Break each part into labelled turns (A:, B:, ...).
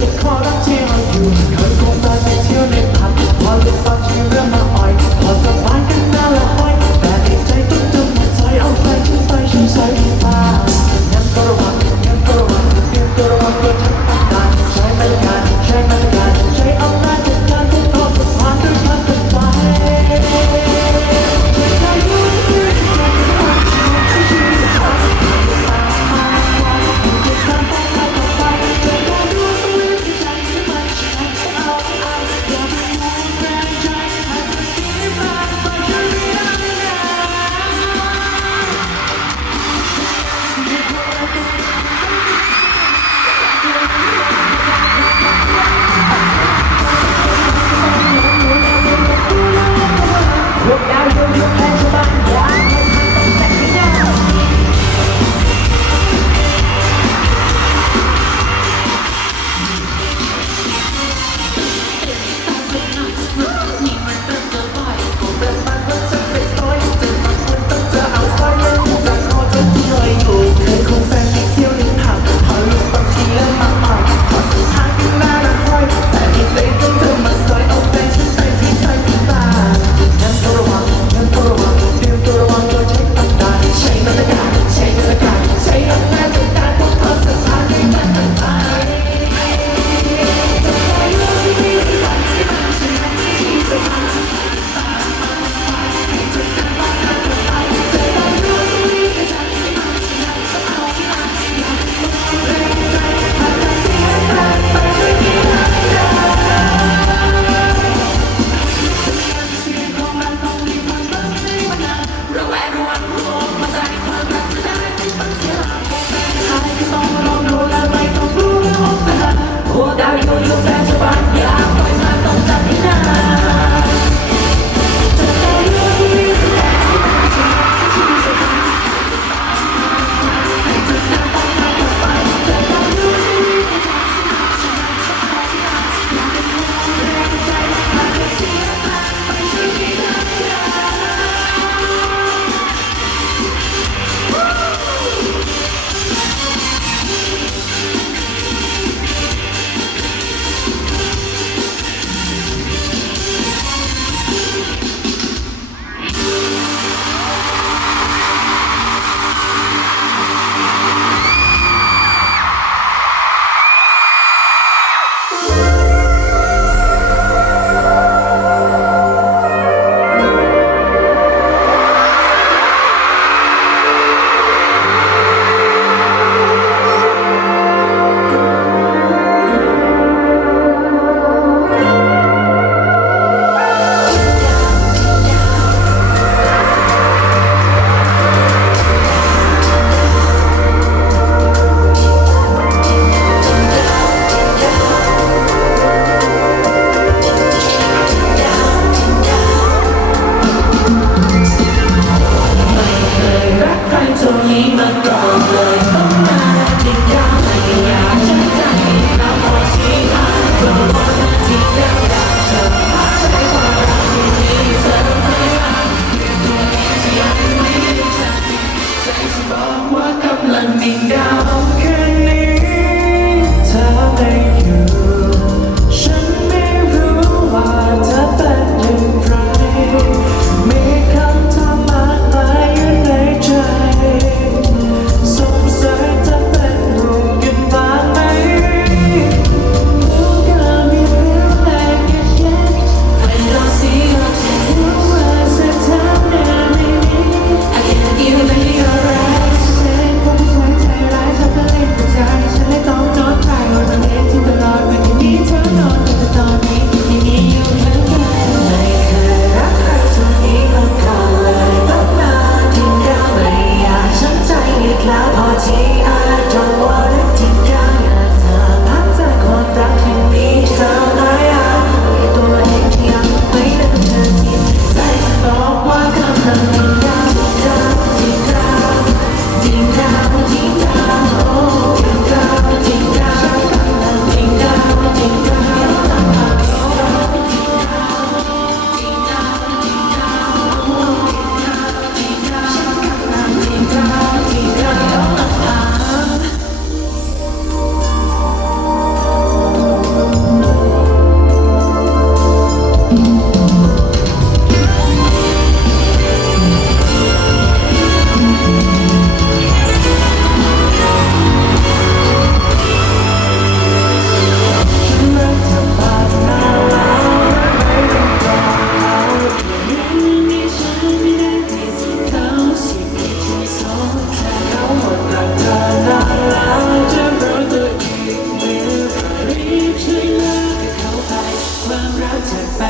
A: Oh, caught up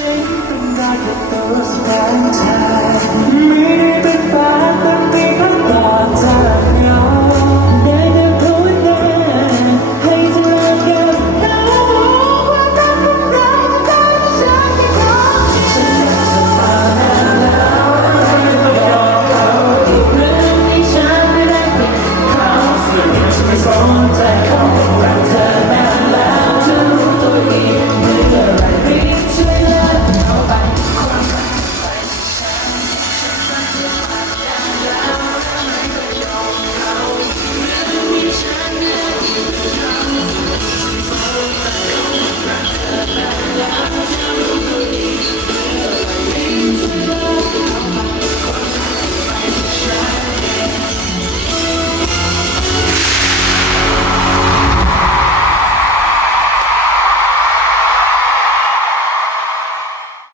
B: shaken by the first bad time. Me, the